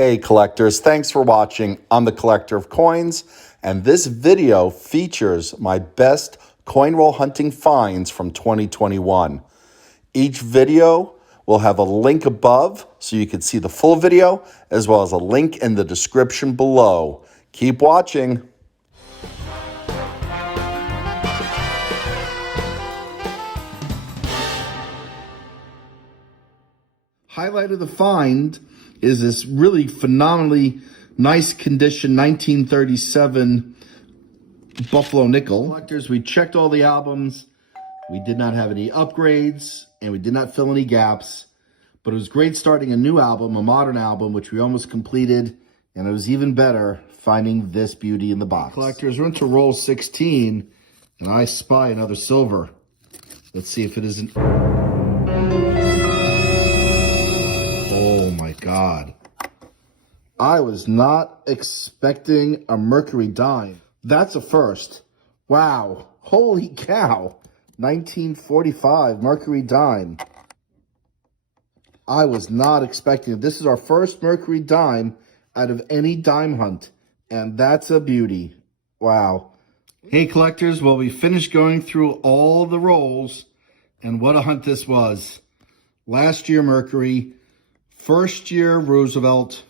Hey collectors, thanks for watching. I'm the Collector of Coins, and this video features my best coin roll hunting finds from 2021. Each video will have a link above so you can see the full video, as well as a link in the description below. Keep watching. Highlight of the find is this really phenomenally nice condition 1937 Buffalo Nickel. Collectors, we checked all the albums. We did not have any upgrades and we did not fill any gaps, but it was great starting a new album, a modern album, which we almost completed, and it was even better finding this beauty in the box. Collectors, we're into roll 16 and I spy another silver. Let's see if it isn't. Oh my God. I was not expecting a Mercury Dime. That's a first. Wow. Holy cow. 1945 Mercury Dime. I was not expecting it. This is our first Mercury Dime out of any dime hunt, and that's a beauty. Wow. Hey collectors, well, we finished going through all the rolls, and what a hunt this was. Last year Mercury, first year Roosevelt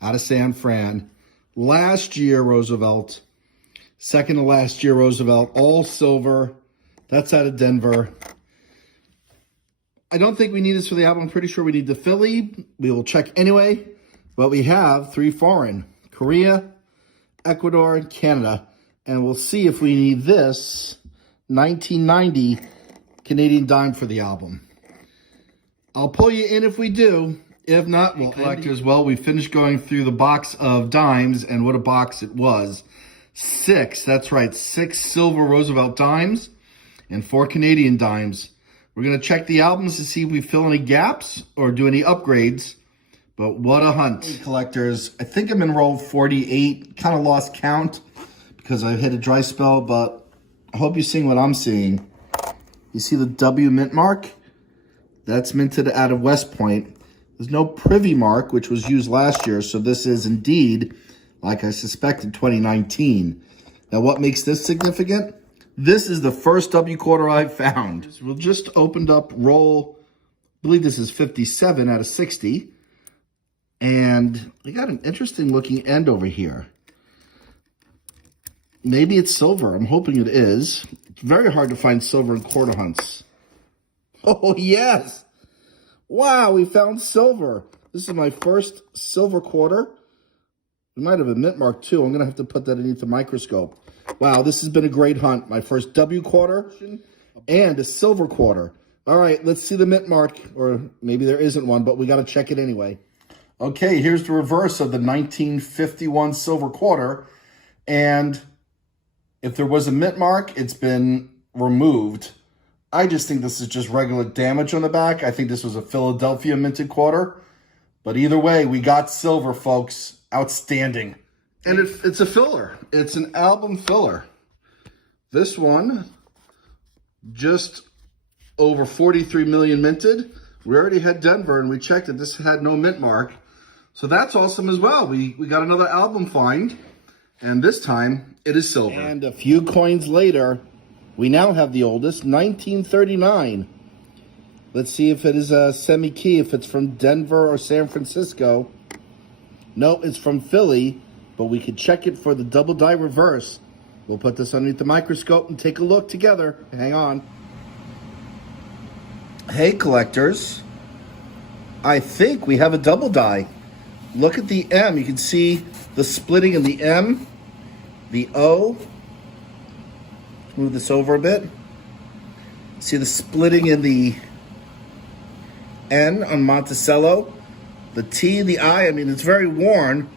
out of San Fran, last year Roosevelt, second to last year Roosevelt, all silver. That's out of Denver. I don't think we need this for the album. I'm pretty sure we need the Philly. We will check anyway. But we have 3 foreign: Korea, Ecuador, and Canada. And we'll see if we need this 1990 Canadian dime for the album. I'll pull you in if we do. If not, we'll collectors. Well, we finished going through the box of dimes, and what a box it was. 6, that's right, 6 silver Roosevelt dimes and 4 Canadian dimes. We're going to check the albums to see if we fill any gaps or do any upgrades. But what a hunt. Hey collectors, I think I'm in roll 48. Kind of lost count because I hit a dry spell, but I hope you're seeing what I'm seeing. You see the W mint mark? That's minted out of West Point. There's no privy mark, which was used last year, so this is indeed, like I suspected, 2019. Now, what makes this significant? This is the first W quarter I've found. We just opened up roll, I believe this is 57 out of 60, and we got an interesting looking end over here. Maybe it's silver. I'm hoping it is. It's very hard to find silver in quarter hunts. Oh, yes. Wow, we found silver. This is my first silver quarter. We might have a mint mark too. I'm going to have to put that underneath the microscope. Wow, this has been a great hunt. My first W quarter and a silver quarter. All right, let's see the mint mark, or maybe there isn't one, but we got to check it anyway. Okay, here's the reverse of the 1951 silver quarter. And if there was a mint mark, it's been removed. I just think this is just regular damage on the back. I think this was a Philadelphia minted quarter. But either way, we got silver, folks. Outstanding. And it's a filler. It's an album filler. This one, just over 43 million minted. We already had Denver, and we checked it. This had no mint mark. So that's awesome as well. We got another album find, and this time it is silver. And a few coins later, we now have the oldest, 1939. Let's see if it is a semi-key, if it's from Denver or San Francisco. No, it's from Philly, but we could check it for the double die reverse. We'll put this underneath the microscope and take a look together. Hang on. Hey, collectors. I think we have a double die. Look at the M. You can see the splitting in the M, the O. Move this over a bit. See the splitting in the N on Monticello. The T, the I mean, it's very worn,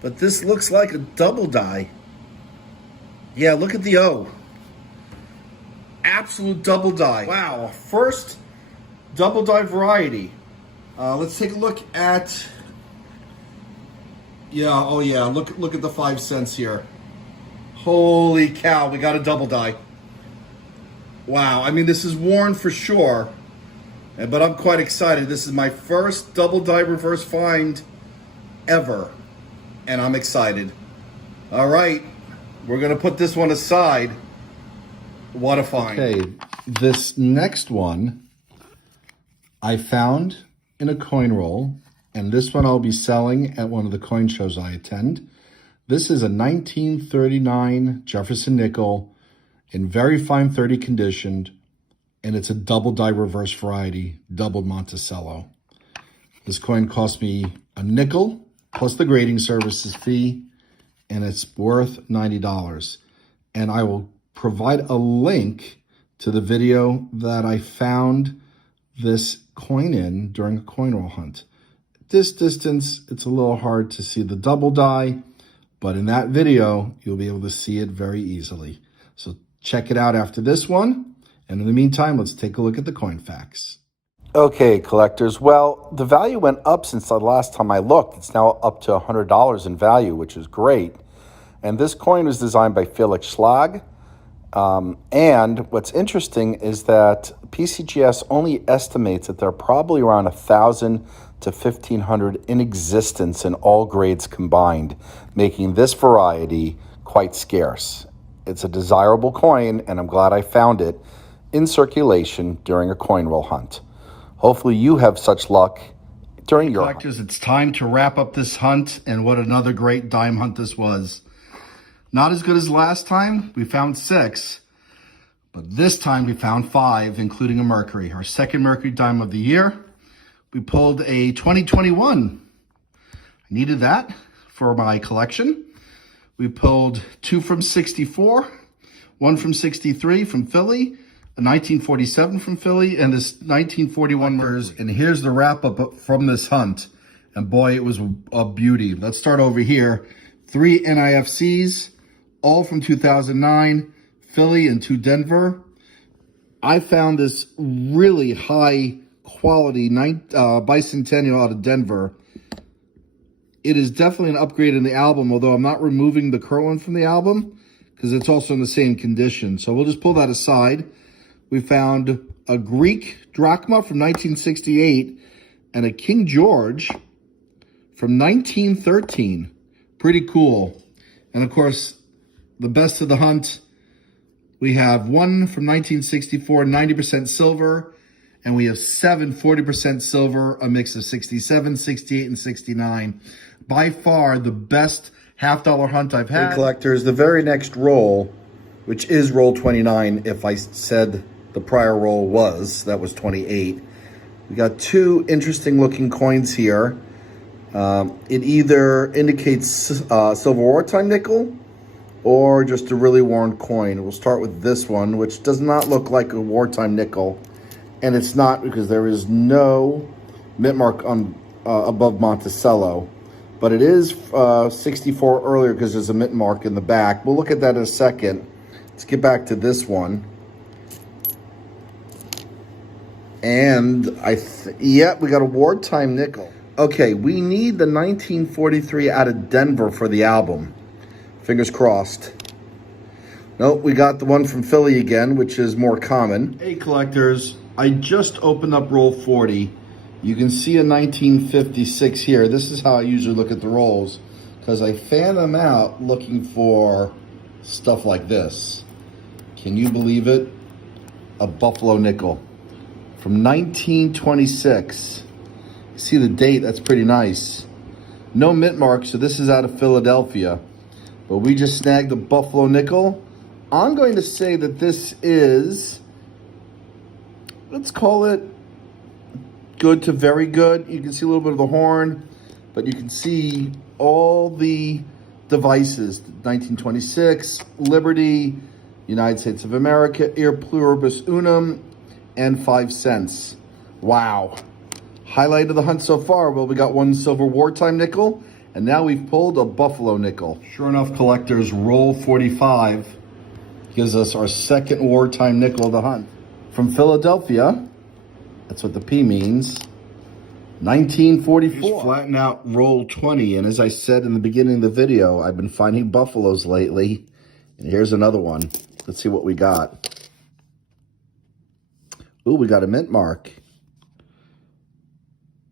but this looks like a double die. Yeah, look at the O. Absolute double die. Wow, first double die variety. Let's take a look at, look at the 5 cents here. Holy cow, we got a double die. Wow, I mean, this is worn for sure. But I'm quite excited. This is my first double die reverse find ever. And I'm excited. All right, we're going to put this one aside. What a find. Okay, this next one I found in a coin roll, and this one I'll be selling at one of the coin shows I attend. This is a 1939 Jefferson nickel in very fine 30 conditioned, and it's a double die reverse variety, double Monticello. This coin cost me a nickel plus the grading services fee, and it's worth $90. And I will provide a link to the video that I found this coin in during a coin roll hunt. This distance, it's a little hard to see the double die, but in that video, you'll be able to see it very easily. So check it out after this one. And in the meantime, let's take a look at the coin facts. Okay, collectors. Well, the value went up since the last time I looked. It's now up to $100 in value, which is great. And this coin was designed by Felix Schlag. And what's interesting is that PCGS only estimates that there are probably around 1,000 to 1,500 in existence in all grades combined, making this variety quite scarce. It's a desirable coin, and I'm glad I found it in circulation during a coin roll hunt. Hopefully you have such luck during your hunt. It's time to wrap up this hunt, and what another great dime hunt this was. Not as good as last time. We found 6, but this time we found 5, including a Mercury, our second Mercury Dime of the year. We pulled a 2021. I needed that for my collection. We pulled 2 from 64, 1 from 63 from Philly, a 1947 from Philly, and this 1941 Mercury. And here's the wrap up from this hunt. And boy, it was a beauty. Let's start over here. 3 NIFCs, all from 2009, Philly and 2 Denver. I found this really high quality bicentennial out of Denver. It is definitely an upgrade in the album, although I'm not removing the current one from the album because it's also in the same condition. So we'll just pull that aside. We found a Greek drachma from 1968 and a King George from 1913. Pretty cool. And of course, the best of the hunt, we have 1 from 1964, 90% silver, and we have 7 40% silver, a mix of 67, 68, and 69. By far the best half-dollar hunt I've had. Hey, collectors, the very next roll, which is roll 29, if I said the prior roll was, that was 28. We got 2 interesting looking coins here. It either indicates silver wartime nickel or just a really worn coin. We'll start with this one, which does not look like a wartime nickel. And it's not because there is no mint mark on above Monticello. But it is 64 earlier because there's a mint mark in the back. We'll look at that in a second. Let's get back to this one. And we got a wartime nickel. Okay, we need the 1943 out of Denver for the album. Fingers crossed. Nope, we got the one from Philly again, which is more common. Hey, collectors, I just opened up roll 40. You can see a 1956 here. This is how I usually look at the rolls because I fan them out looking for stuff like this. Can you believe it? A Buffalo nickel from 1926. See the date, that's pretty nice. No mint mark, so this is out of Philadelphia. But we just snagged the Buffalo nickel. I'm going to say that this is, let's call it good to very good. You can see a little bit of the horn, but you can see all the devices. 1926, Liberty, United States of America, Ir Pluribus Unum, and 5 cents. Wow. Highlight of the hunt so far, well, we got 1 silver wartime nickel, and now we've pulled a Buffalo nickel. Sure enough, collectors, roll 45 gives us our second wartime nickel of the hunt. From Philadelphia, that's what the P means, 1944. Just flatten out roll 20, and as I said in the beginning of the video, I've been finding Buffaloes lately, and here's another one. Let's see what we got. Ooh, we got a mint mark.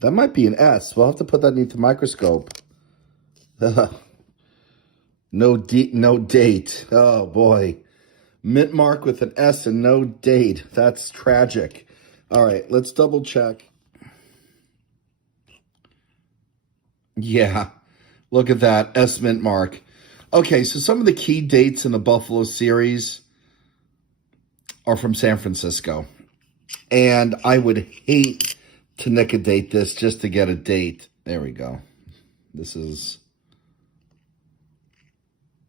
That might be an S. We'll have to put that beneath the microscope. No date. Oh boy. Mint mark with an S and no date. That's tragic. All right, let's double check. Yeah, look at that, S mint mark. Okay, so some of the key dates in the Buffalo series are from San Francisco. And I would hate to nick a date this just to get a date. There we go.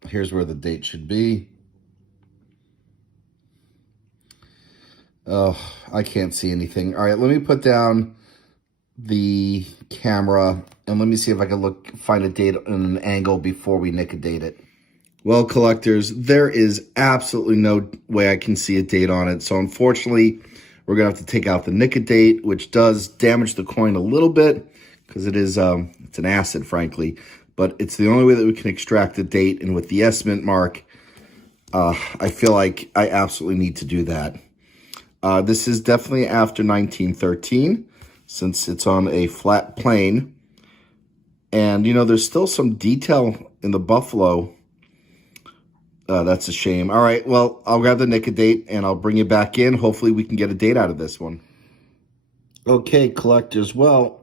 Here's where the date should be. Oh, I can't see anything. All right, let me put down the camera and let me see if I can find a date in an angle before we nick a date it. Well, collectors, there is absolutely no way I can see a date on it. So unfortunately, we're going to have to take out the nick a date, which does damage the coin a little bit because it is it's an acid, frankly. But it's the only way that we can extract the date. And with the S mint mark, I feel like I absolutely need to do that. This is definitely after 1913, since it's on a flat plane. And, you know, there's still some detail in the Buffalo. That's a shame. All right, well, I'll grab the nick a date, and I'll bring you back in. Hopefully, we can get a date out of this one. Okay, collectors. Well,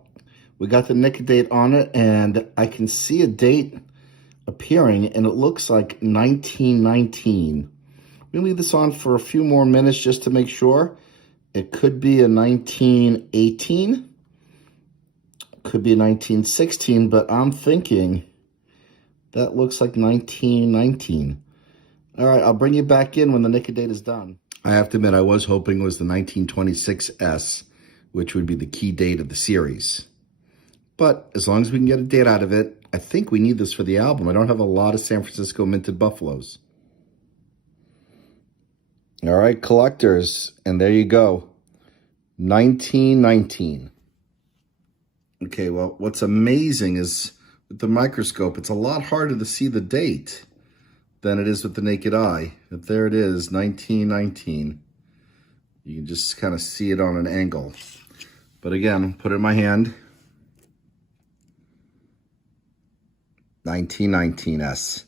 we got the nick a date on it, and I can see a date appearing, and it looks like 1919. We'll leave this on for a few more minutes just to make sure. It could be a 1918. Could be a 1916, but I'm thinking that looks like 1919. All right, I'll bring you back in when the nick a date is done. I have to admit, I was hoping it was the 1926S, which would be the key date of the series. But as long as we can get a date out of it, I think we need this for the album. I don't have a lot of San Francisco minted Buffaloes. All right, collectors, and there you go, 1919. Okay, well, what's amazing is with the microscope, it's a lot harder to see the date than it is with the naked eye. But there it is, 1919. You can just kind of see it on an angle. But again, put it in my hand. 1919S.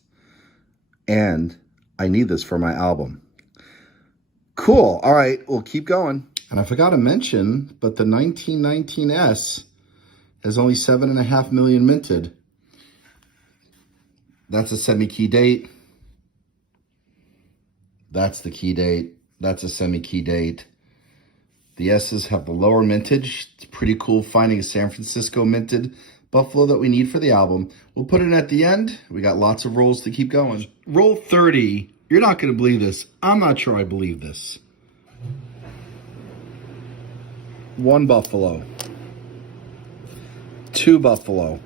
And I need this for my album. Cool. All right, we'll keep going. And I forgot to mention, but the 1919S has only 7.5 million minted. That's a semi-key date. That's the key date. That's a semi-key date. The S's have the lower mintage. It's pretty cool finding a San Francisco minted Buffalo that we need for the album. We'll put it at the end. We got lots of rolls to keep going. Roll 30. You're not going to believe this. I'm not sure I believe this. 1 Buffalo. 2 Buffalo.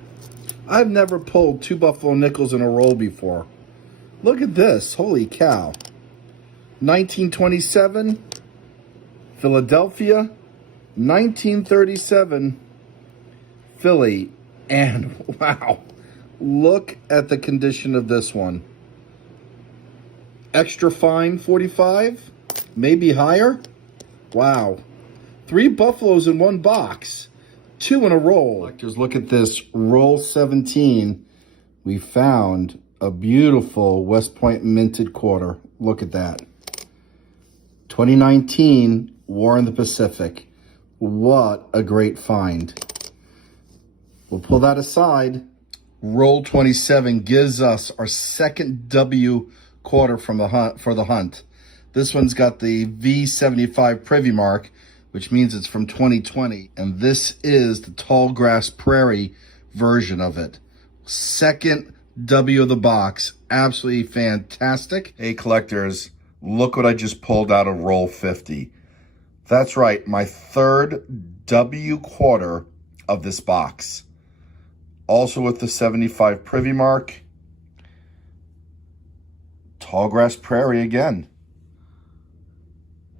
I've never pulled 2 Buffalo nickels in a roll before. Look at this. Holy cow. 1927, Philadelphia. 1937, Philly. And wow, look at the condition of this one. Extra fine 45, maybe higher. Wow. 3 Buffaloes in 1 box. 2 in a roll. Collectors, look at this. Roll 17. We found a beautiful West Point minted quarter. Look at that. 2019 War in the Pacific. What a great find. We'll pull that aside. Roll 27 gives us our second W quarter from the hunt for the hunt. This one's got the V75 Privy mark, which means it's from 2020. And this is the Tall Grass Prairie version of it. Second W of the box. Absolutely fantastic. Hey, collectors, look what I just pulled out of roll 50. That's right, my third W quarter of this box. Also with the 75 Privy mark. Tall Grass Prairie again.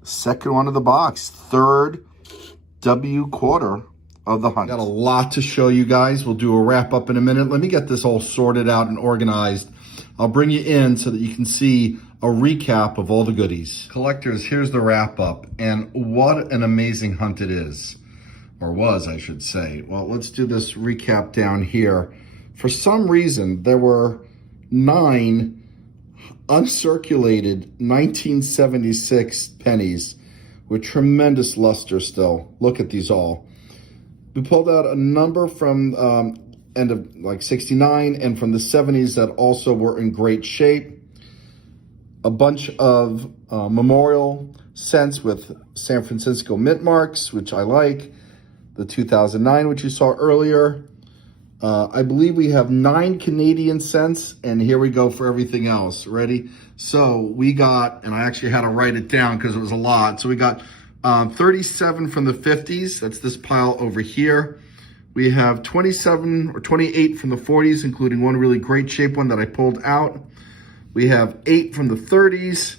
Second one of the box. Third W quarter of the hunt. Got a lot to show you guys. We'll do a wrap up in a minute. Let me get this all sorted out and organized. I'll bring you in so that you can see a recap of all the goodies. Collectors, here's the wrap up. And what an amazing hunt it is. Or was, I should say. Well, let's do this recap down here. For some reason, there were 9 uncirculated 1976 pennies with tremendous luster still. Look at these all. We pulled out a number from end of like 69 and from the 70s that also were in great shape. A bunch of memorial cents with San Francisco mint marks, which I like. The 2009, which you saw earlier. I believe we have 9 Canadian cents, and here we go for everything else. Ready? So we got, and I actually had to write it down because it was a lot. So we got 37 from the 50s. That's this pile over here. We have 27 or 28 from the 40s, including one really great shape one that I pulled out. We have 8 from the 30s.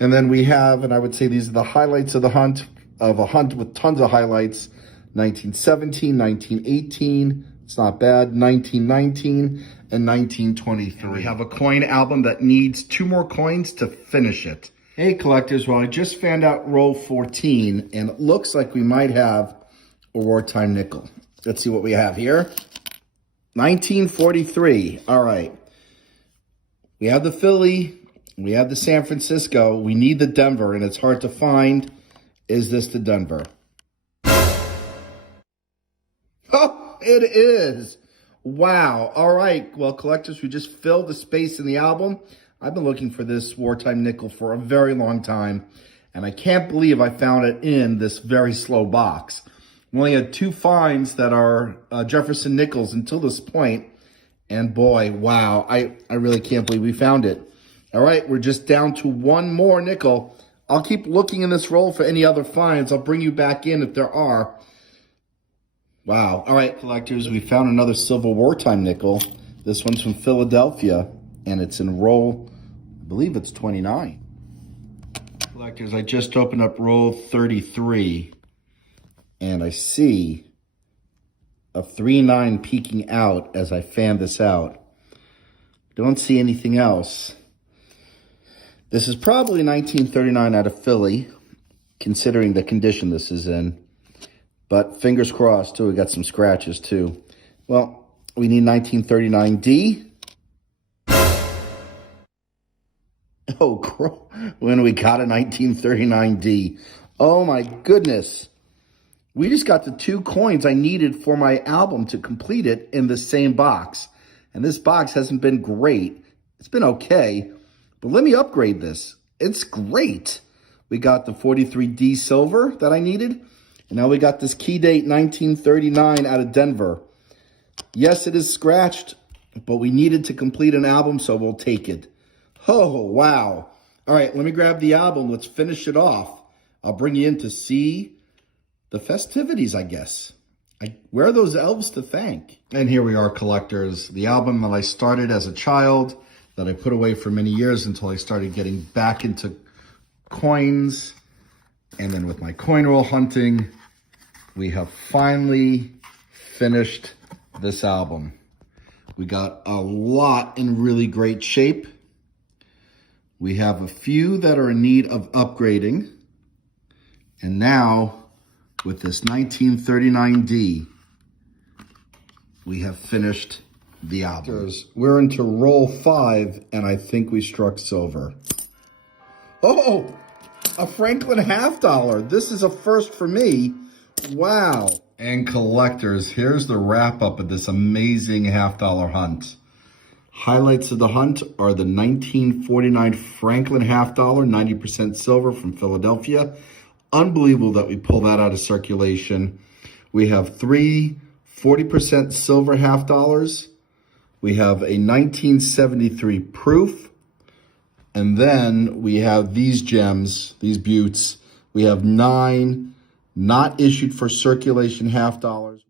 And then we have, and I would say these are the highlights of the hunt, of a hunt with tons of highlights. 1917, 1918, it's not bad, 1919, and 1923. And we have a coin album that needs 2 more coins to finish it. Hey collectors, well I just found out roll 14, and it looks like we might have a Wartime Nickel. Let's see what we have here. 1943, all right. We have the Philly, we have the San Francisco, we need the Denver, and it's hard to find. Is this the Denver? Oh, it is. Wow. All right. Well, collectors, we just filled the space in the album. I've been looking for this Wartime Nickel for a very long time, and I can't believe I found it in this very slow box. We only had 2 finds that are Jefferson nickels until this point, and boy, wow, I really can't believe we found it. All right, we're just down to 1 more nickel. I'll keep looking in this roll for any other finds. I'll bring you back in if there are. Wow. All right, collectors, we found another silver Wartime Nickel. This one's from Philadelphia, and it's in roll, I believe it's 29. Collectors, I just opened up roll 33, and I see a 3-9 peeking out as I fan this out. Don't see anything else. This is probably 1939 out of Philly, considering the condition this is in. But fingers crossed, too. We got some scratches, too. Well, we need 1939D. Oh, when we got a 1939D. Oh, my goodness. We just got the 2 coins I needed for my album to complete it in the same box. And this box hasn't been great. It's been okay. But let me upgrade this. It's great. We got the 43D silver that I needed. And now we got this key date 1939 out of Denver. Yes, it is scratched, but we needed to complete an album, so we'll take it. Oh, wow. All right, let me grab the album. Let's finish it off. I'll bring you in to see the festivities, I guess. Where are those elves to thank? And here we are, collectors. The album that I started as a child, that I put away for many years until I started getting back into coins. And then with my coin roll hunting, we have finally finished this album. We got a lot in really great shape. We have a few that are in need of upgrading. And now, with this 1939D, we have finished the album. We're into roll 5, and I think we struck silver. Oh! A Franklin $50. This is a first for me. Wow. And collectors, here's the wrap up of this amazing $50 hunt. Highlights of the hunt are the 1949 Franklin $50, 90% silver from Philadelphia. Unbelievable that we pull that out of circulation. We have 3 40% silver $50. We have a 1973 proof. And then we have these gems, these buttes. We have 9 not issued for circulation $50.